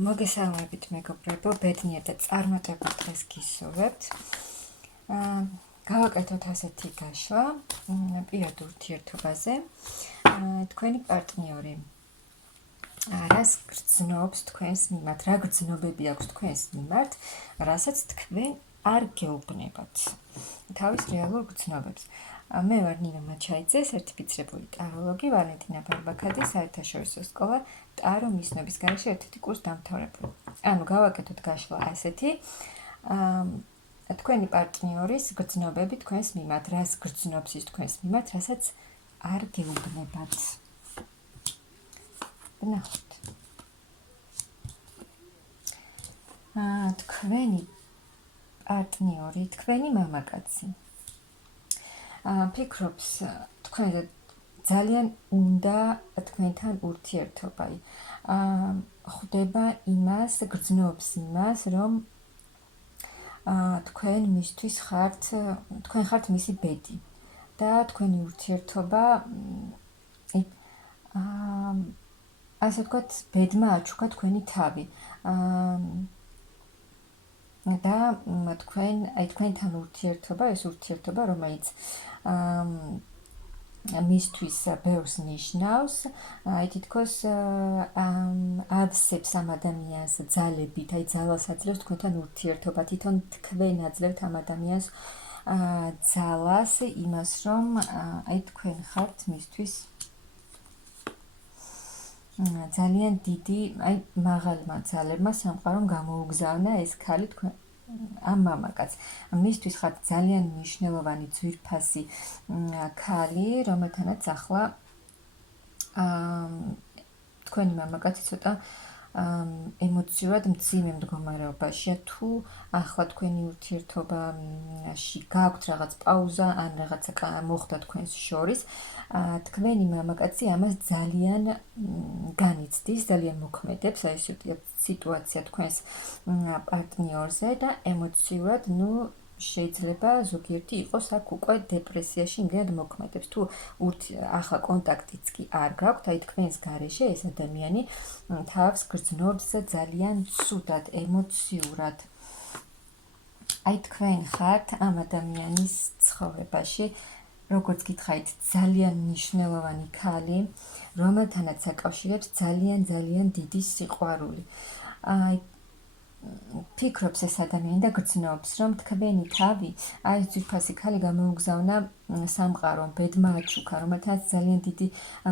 მოგესალმებით მეგობრებო, ბედნიერ და წარმატებულ დღეს გისურვებთ. გავაკეთოთ ასეთი გაშლა პირად ურთიერთობაზე. თქვენი პარტნიორი რას გრძნობს თქვენს მიმართ, რა გრძნობები აქვს თქვენს მიმართ, რასაც თქვენ არ გეუბნებათ თავის რეალურ გრძნობებს. მე ვარ ნინო მაჩაიძე, სერტიფიცირებული ტაროლოგი, ვალენტინა ბარბაქაძე, საერთაშორისო სკოლა ტარო მისნობის გარეშე ერთ-ერთი კურს დამთავრებული. ანუ გავაკეთოთ გაშლა ასეთი. თქვენი პარტნიორის გრძნობები თქვენს მიმართ, რას გრძნობს ის თქვენს მიმართ, რასაც არ გეუბნებათ. ნახოთ. თქვენი პარტნიორი, თქვენი მამაკაცი ფიქრობს თქვენ ძალიან უნდა თქვენთან ურთიერთობა. ხვდება იმას, გრძნობს იმას, რომ თქვენ მისთვის თქვენ ხართ მისი ბედი და თქვენი ურთიერთობა ასე ვთქვათ, ბედმა აჩუქა თქვენი თავი. და თქვენთან ურთიერთობა, ეს ურთიერთობა, რომელიც მისთვის ბევრს ნიშნავს, თითქოს ავსებს ამ ადამიანს ძალებით, ძალას აძლევს თქვენთან ურთიერთობა, თვითონ თქვენ აძლევთ ამ ადამიანს ძალას იმას, რომ თქვენ ხართ მისთვის ძალიან დიდი, მაღალმა ძალებმა სამყარომ გამოუგზავნა ეს ქალი თქვენ ამ მამაკაც. მისთვის ხართ ძალიან მნიშვნელოვანი ძვირფასი ქალი, რომელთანაც ახლა თქვენი მამაკაცი ცოტა ემოციურად მძიმე მდგომარეობაშია. თუ ახლა თქვენი ურთიერთობაში გაქვთ რაღაც პაუზა ან რაღაცა მოხდა თქვენს შორის, თქვენი მამაკაცი ამას ძალიან განიცდის, ძალიან მოქმედებს ეს სიტუაცია თქვენს პარტნიორზე და ემოციურად, შეიძლება ზოგიერთი იყოს აქ უკვე დეპრესიაში იმდენად მოქმედებს. თუ ახლა კონტაქტიც კი არ გაქვთ, თქვენს გარეშე ეს ადამიანი თავს გრძნობს ძალიან ცუდად, ემოციურად. თქვენ ხართ ამ ადამიანის ცხოვრებაში, როგორც გითხარით, ძალიან მნიშვნელოვანი ქალი, რომელთანაც აკავშირებს ძალიან დიდი სიყვარული. ფიქრობს ეს ადამიანი და გრძნობს, რომ თქვენი თავი, ეს ძვირფასი ქალი გამოუგზავნა სამყარომ, ბედმა აჩუქა, რომელთანაც ძალიან დიდი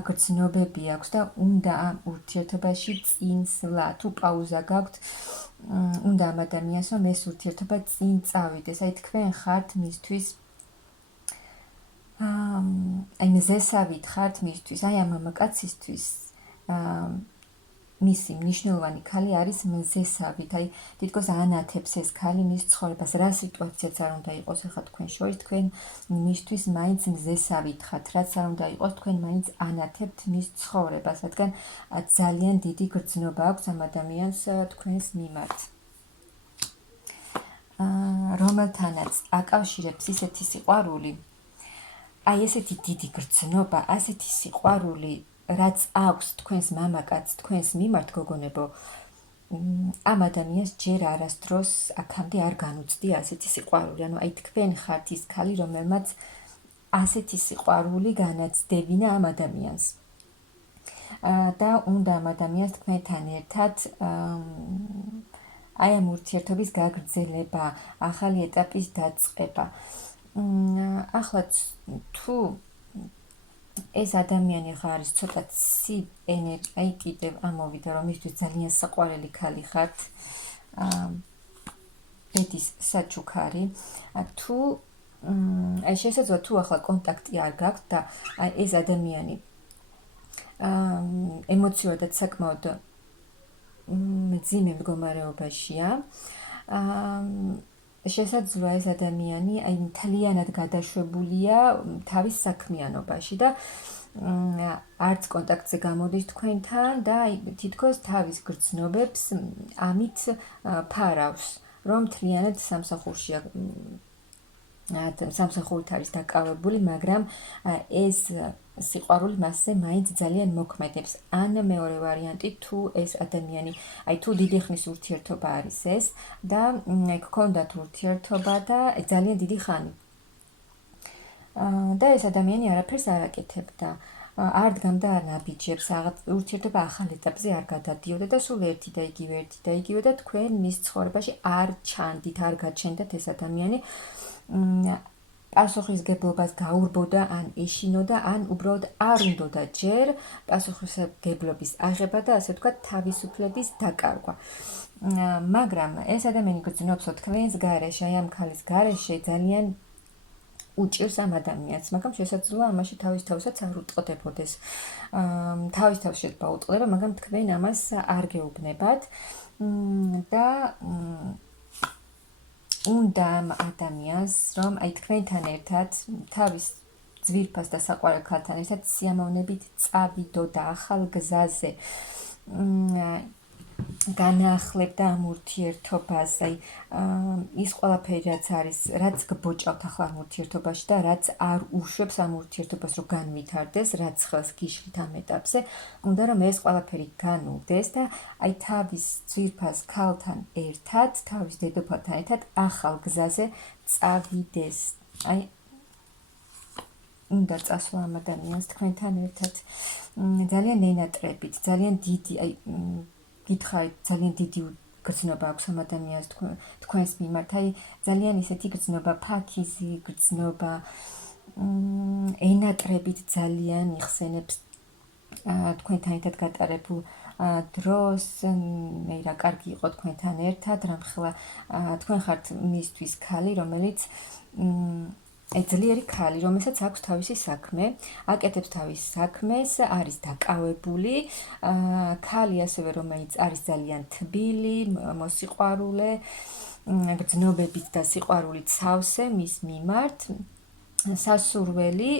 გრძნობები აქვს და უნდა ამ ურთიერთობაში წინსვლა. თუ პაუზა გაქვთ, უნდა ამ ადამიანს, რომ ეს ურთიერთობა წინ წავიდეს. თქვენ ხართ მისთვის მზესავით ხართ მისთვის, ამ მამაკაცისთვის მისი მნიშვნელოვანი ქალი არის მზესავით, თითქოს ანათებს ეს ქალი მის ცხოვრებას, რა სიტუაციაც არ უნდა იყოს ახლა თქვენ შორის, თქვენ მისთვის მაინც მზესავით ხართ, რაც არ უნდა იყოს, თქვენ მაინც ანათებთ მის ცხოვრებას, რადგან ძალიან დიდი გრძნობა აქვს ამ ადამიანს თქვენს მიმართ. რომელთანაც აკავშირებს ისეთი სიყვარული, ესეთი დიდი გრძნობა, ასეთი სიყვარული, რაც აქვს თქვენს მამაკაცს თქვენს მიმართ, გოგონებო, ამ ადამიანს ჯერ არასდროს აქამდე არ განუცდია ასეთი სიყვარული. ანუ თქვენ ხართ ის ქალი, რომელმაც ასეთი სიყვარული განაცდებინა ამ ადამიანს. და უნდა ამ ადამიანს თქვენთან ერთად ამ ურთიერთობის გაგრძელება, ახალი ეტაპის დაწყება. ახლა თუ ეს ადამიანი არის ცოტა კიდევ ამოვიდა, რომ მისთვის ძალიან საყვარელი ქალი ხართ, ბედის საჩუქარი, თუ შესაძლოა თუ ახლა კონტაქტი არ გაქვთ და ეს ადამიანი ემოციურადაც საკმაოდ მძიმე მდგომარეობაშია, შესაძლოა ეს ადამიანი მთლიანად გადაშვებულია თავის საქმიანობაში და არც კონტაქტზე გამოდის თქვენთან და თითქოს თავის გრძნობებს ამით ფარავს, რომ მთლიანად სამსახურით არის დაკავებული, მაგრამ ეს სიყვარული მასზე მაინც ძალიან მოქმედებს. ან მეორე ვარიანტი, თუ ეს ადამიანი, თუ დიდი ხნის ურთიერთობა არის ეს და გქონდათ ურთიერთობა და ძალიან დიდი ხანი. და ეს ადამიანი არაფერს არ აკეთებდა. არ დგამდა არ ნაბიჯებს, რაღაც ურთიერთობა ახალ ეტაპზე არ გადადიოდა და სულ ერთი და იგივე და თქვენ მის ცხოვრებაში არ ჩანდით, არ გაჩენდათ ეს ადამიანი. პასუხისგებლობას გაურბოდა, ან ეშინოდა, ან უბრალოდ არ უნდოდა ჯერ პასუხისგებლობის აღება და ასე ვთქვათ, თავისუფლების დაკარგვა. მაგრამ ეს ადამიანი გრძნობს თქვენს გარეშე, აი ამ ქალის გარეშე ძალიან უჭირს ამ ადამიანს, მაგრამ შესაძლოა ამაში თავისთავად არ უტყდებოდეს. თავისთავად შეიძლება უტყდება, მაგრამ თქვენ ამას არ გეუბნებათ და უნდა ამ ადამიანს, რომ თქვენთან ერთად თავის ძვირფას და საყვარელ ქალთან ერთად სიამოვნებით წავიდოდა ახალ გზაზე. განაახლებდა ამ ურთიერთობას, ის ყველაფერი რაც არის, რაც გბოჭავთ ახლა ამ ურთიერთობაში და რაც არ უშვებს ამ ურთიერთობას რომ განვითარდეს, რაც ხელს გიშლით ამ ეტაპზე, უნდა რომ ეს ყველაფერი განუვდეს და თავის ძვირფას ქალთან ერთად, თავის დედოფალთან ერთად ახალ გზაზე წავიდეს. უნდა წასვლა ამ ადამიანს თქვენთან ერთად ძალიან ენატრებით, ძალიან დიდი, გითხარით, ძალიან დიდი გრძნობა აქვს ამ ადამიანს თქვენს მიმართ, ძალიან ისეთი გრძნობა, ფაქიზი გრძნობა, ენატრებით ძალიან იხსენებს თქვენთან ერთად გატარებულ დროს, მე რა კარგი იყო თქვენთან ერთად, რამხელა თქვენ ხართ მისთვის ქალი, რომელიც ძლიერი ქალი, რომელსაც აქვს თავისი საქმე, აკეთებს თავის საქმეს, არის დაკავებული, ქალი ასევე, რომელიც არის ძალიან თბილი, მოსიყვარულე, გრძნობებით და სიყვარულით სავსე მის მიმართ, სასურველი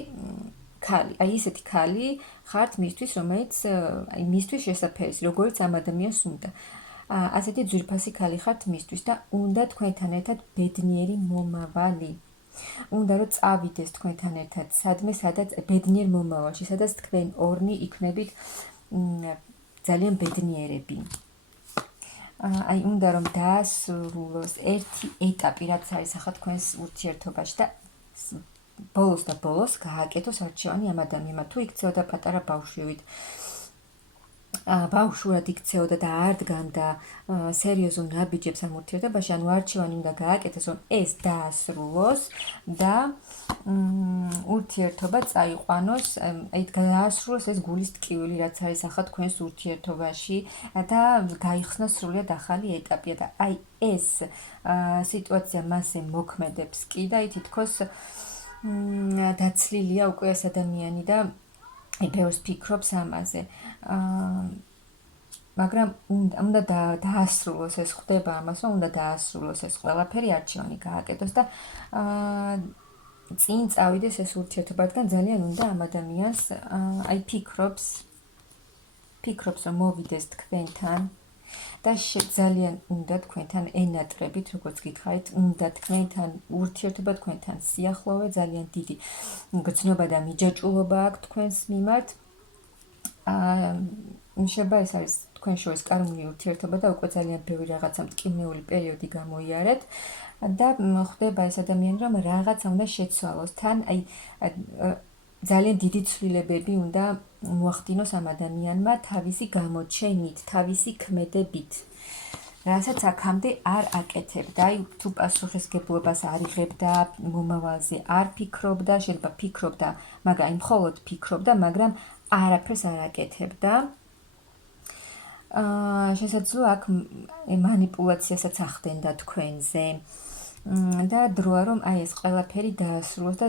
ქალი. ისეთი ქალი ხართ მისთვის, რომელიც მისთვის შესაფერისი, როგორც ამ ადამიანს უნდა. ასეთი ძვირფასი ქალი ხართ მისთვის და უნდა თქვენთან ერთად ბედნიერი მომავალი. უნდა რომ წავიდეს თქვენთან ერთად სადმე, სადაც ბედნიერ მომავალში, სადაც თქვენ ორნი იქნებით ძალიან ბედნიერები. უნდა რომ დაასრულოს ერთი ეტაპი, რაც არის ახლა თქვენს ურთიერთობაში და ბოლოს გააკეთოს არჩევანი ამ ადამიანმა. თუ იქცეოდა პატარა ბავშვივით, ბავშვურად იქცეოდა და არ დგამდა სერიოზულ ნაბიჯებს ამ ურთიერთობაში, ანუ არჩევანი უნდა გააკეთოს, რომ ეს დაასრულოს და ურთიერთობა წაიყვანოს, გაასრულოს ეს გულის ტკივილი, რაც არის ახლა თქვენს ურთიერთობაში და გაიხსნას სრულიად ახალი ეტაპი და ეს სიტუაცია მასზე მოქმედებს კი და თითქოს დაცლილია უკვე ეს ადამიანი და ბევრს ფიქრობს ამაზე. მაგრამ უნდა დაასრულოს ეს, ხდება ამას, რომ უნდა დაასრულოს ეს ყველაფერი, არჩევანი გააკეთოს და წინ წავიდეს ეს ურთიერთობა, რადგან ძალიან უნდა ამ ადამიანს ფიქრობს, რომ მოვიდეს თქვენთან და ძალიან უნდა თქვენთან ენატრებით, როგორც გითხარით, უნდა თქვენთან ურთიერთობა, თქვენთან სიახლოვე, ძალიან დიდი გრძნობა და მიჯაჭვულობა აქვს თქვენს მიმართ. შეიძლება ეს არის თქვენ შორის კარგული ურთიერთობა და უკვე ძალიან ბევრი რაღაცა მტკივნეული პერიოდი გამოიარეთ და ხდება ეს ადამიანი, რომ რაღაცა უნდა შეცვალოს თან, ძალიან დიდი ცვლილებები უნდა მოახდინოს ამ ადამიანმა თავისი გამოჩენით, თავისი ქმედებით, რასაც აქამდე არ აკეთებდა. თუ პასუხისგებლობას არ იღებდა, მომავალზე არ ფიქრობდა, შეიძლება ფიქრობდა, მაგრამ მხოლოდ ფიქრობდა, მაგრამ არაფერს არ აკეთებდა. შესაძლოა აქ მანიპულაციასაც ახდენდა თქვენზე და დროა რომ ეს ყველაფერი დაასრულოს და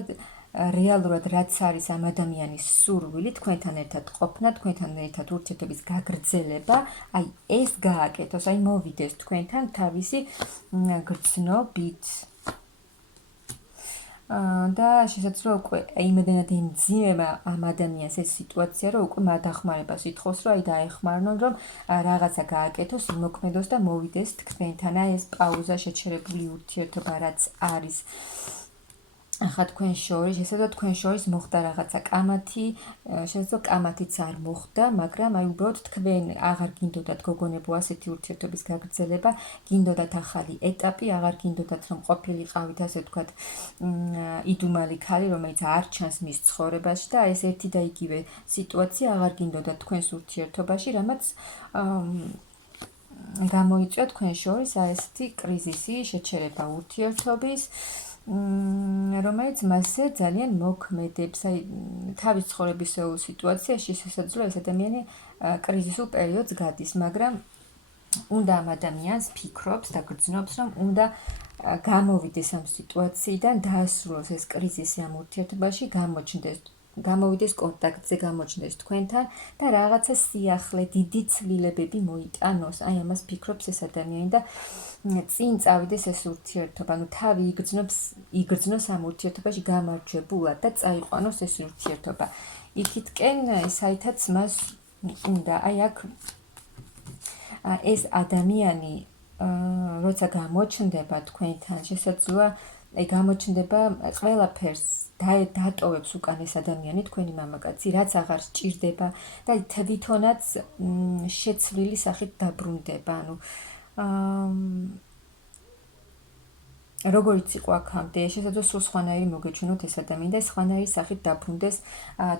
რეალურად რაც არის ამ ადამიანის სურვილი, თქვენთან ერთად ყოფნა, თქვენთან ერთად ურთიერთობის გაგრძელება, ეს გააკეთოს, მოვიდეს თქვენთან თავისი გრძნობით. და შესაძლოა უკვე იმედენად იმძიმება ამ ადამიანს ეს სიტუაცია, რომ უკვე დახმარებას ითხოვს, რომ დაეხმარნონ, რომ რაღაცა გააკეთოს, იმოქმედოს და მოვიდეს თქვენთან. ეს პაუზა, შეჩერებული ურთიერთობა, რაც არის ახლა თქვენ შორის, შესაძლოა თქვენ შორის მოხდა რაღაცა კამათი, შესაძლოა კამათიც არ მოხდა, მაგრამ აი უბრალოდ თქვენ აღარ გინდოდათ გოგონებო ასეთი ურთიერთობის გაგრძელება, გინდოდათ ახალი ეტაპი, აღარ გინდოდათ რომ ყოფილიყავით ასე ვთქვათ იდუმალი ქალი, რომელიც არ ჩანს მის ცხოვრებაში და ეს ერთი და იგივე სიტუაცია აღარ გინდოდათ თქვენს ურთიერთობაში, რამაც გამოიწვია თქვენ შორის აი ესეთი კრიზისი, შეჩერება ურთიერთობის, რომელიც მასზე ძალიან მოქმედებს. აი თავის ცხოვრებისეულ სიტუაციაში შესაძლოა ეს ადამიანი კრიზისულ პერიოდს გადის, მაგრამ უნდა ამ ადამიანს ფიქრობს და გრძნობს, რომ უნდა გამოვიდეს ამ სიტუაციიდან, დაასრულოს ეს კრიზისი ამ ურთიერთობაში, გამოვიდეს კონტაქტზე, გამოჩნდეს თქვენთან და რაღაცა სიახლე, დიდი ცვლილებები მოიტანოს. აი ამას ფიქრობს ეს ადამიანი და წინ წავიდეს ეს ურთიერთობა, ანუ თავი იგრძნოს ამ ურთიერთობაში გამარჯვებულად და წაიყვანოს ეს ურთიერთობა. იქითკენ საითაც მას უნდა, აი აქ ეს ადამიანი როცა გამოჩნდება თქვენთან, შესაძლოა გამოჩნდება ყველაფერს დატოვებს უკან ეს ადამიანი, თქვენი მამაკაცი, რაც აღარ სჭირდება და თვითონაც შეცვლილი სახით დაბრუნდება. ანუ როგორიც იყო აქამდე, შესაძლოა სულ სხვანაირი მოგეჩვენოთ ეს ადამიანი და სხვანაირი სახით დაბრუნდეს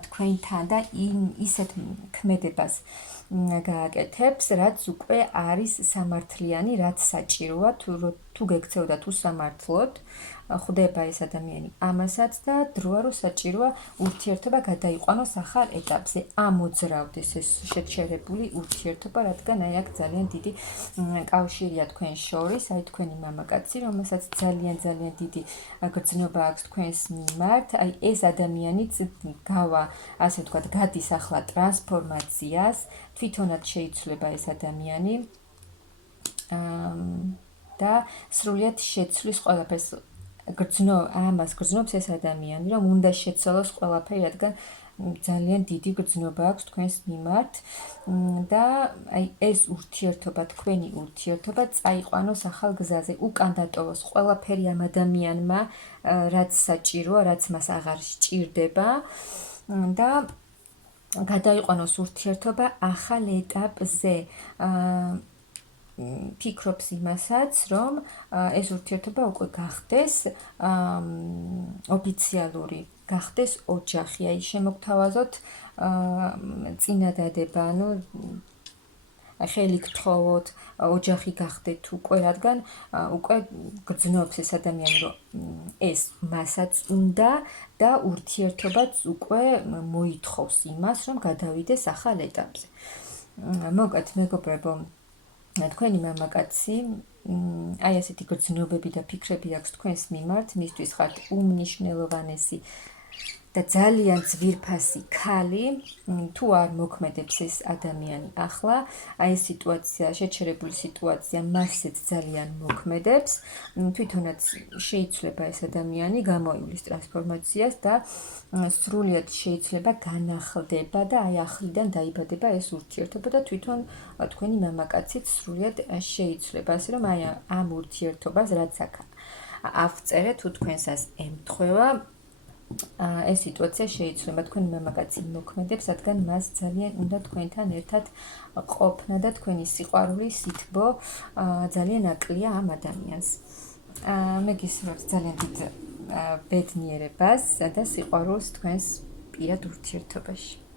თქვენთან და ისეთ ქმედებას გააკეთებს, რაც უკვე არის სამართლიანი, რაც საჭიროა, თუ გექცეოდათ უსამართლოდ, ხვდება ეს ადამიანი ამასაც და დროა რომ საჭიროა ურთიერთობა გადაიყვანოს ახალ ეტაპზე, ამოძრავდეს ეს შეჩერებული ურთიერთობა, რადგან აი აქ ძალიან დიდი კავშირია თქვენ შორის, აი თქვენი მამაკაცი, რომელსაც ძალიან დიდი გრძნობა აქვს თქვენს მიმართ, აი ეს ადამიანიც ასე ვთქვათ, გადის ახლა ტრანსფორმაციას, თვითონაც შეიცვლება ეს ადამიანი და სრულიად შეცვლის ყველაფერს. ამას გრძნობს ეს ადამიანი, რომ უნდა შეცვალოს ყველაფერი, რადგან ძალიან დიდი გრძნობა აქვს თქვენს მიმართ და აი ეს ურთიერთობა, თქვენი ურთიერთობა წაიყვანოს ახალ გზაზე, უკან დატოვოს ყველაფერი ამ ადამიანმა, რაც საჭიროა, რაც მას აღარ სჭირდება და გადაიყვანოს ურთიერთობა ახალ ეტაპზე. ფიქრობს იმასაც, რომ ეს ურთიერთობა უკვე გახდეს ოფიციალური, გახდეს ოჯახი, აი შემოგთავაზოთ წინადადება, ანუ ხელი გთხოვოთ, ოჯახი გახდეთ უკვე, რადგან უკვე გრძნობს ეს ადამიანი, რომ ეს მასაც უნდა და ურთიერთობაც უკვე მოითხოვს იმას, რომ გადავიდეს ახალ ეტაპზე. მოგეთ მეგობრებო, თქვენი მამაკაცი აი ასეთი გრძნობები და ფიქრები აქვს თქვენს მიმართ, მისთვის ხართ უმნიშვნელოვანესი და ძალიან ძვირფასი ქალი, თუ არ მოქმედებს ეს ადამიანი ახლა, აი ეს სიტუაცია, შეჩერებული სიტუაცია მასეც ძალიან მოქმედებს, თვითონაც შეიცვლება ეს ადამიანი, გამოივლის ტრანსფორმაციას და სრულიად შეიძლება განახლდება და აი ახლიდან დაიბადება ეს ურთიერთობა და თვითონ თქვენი მამაკაციც სრულიად შეიცვლება, ასე რომ აი ამ ურთიერთობას რაც აქ ავწერე, თუ თქვენსაც ემთხვევა, ეს სიტუაცია შეიცვლება, თქვენი მამაკაცი მოქმედებს, რადგან მას ძალიან უნდა თქვენთან ერთად ყოფნა და თქვენი სიყვარული, სითბო ძალიან აკლია ამ ადამიანს. მე გისურვებთ ძალიან დიდ ბედნიერებას და სიყვარულს თქვენს პირად ურთიერთობაში.